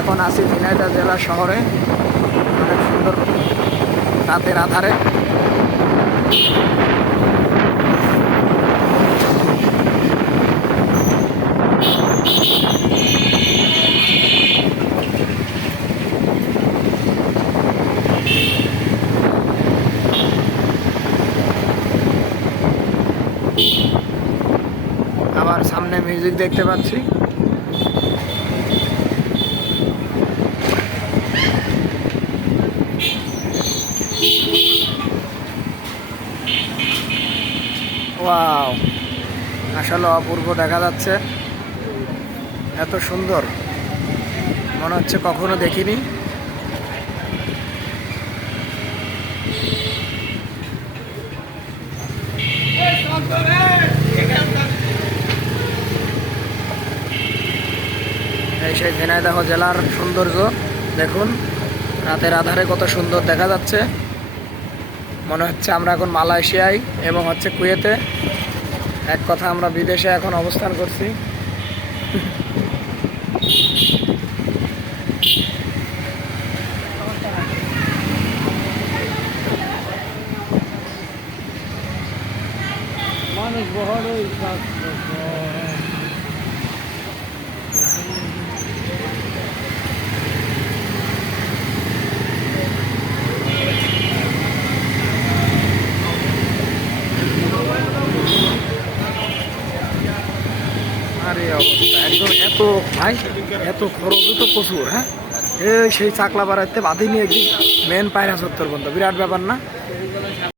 এখন আছি ঝিনাইদহ জেলা শহরে, অনেক সুন্দর রাতের আধারে। আবার সামনে মিউজিক দেখতে পাচ্ছি। ওয়াও, আসলে অপূর্ব দেখা যাচ্ছে, এত সুন্দর মনে হচ্ছে কখনো দেখিনি। এই সেই ঝিনাইদহ জেলার সৌন্দর্য দেখুন, রাতের আধারে কত সুন্দর দেখা যাচ্ছে। মনে হচ্ছে আমরা এখন মালয়েশিয়ায় এবং হচ্ছে কুয়েতে, এক কথা আমরা বিদেশে এখন অবস্থান করছি। মানুষ বহর আরে অবস্থা একদম, এত ভাই এত খরচও তো প্রচুর। হ্যাঁ, এই সেই চাকলা বাড়াইতে বাঁধি নিয়ে একদিন মেন পায়রা চত্বর বন্ধ, বিরাট ব্যাপার না?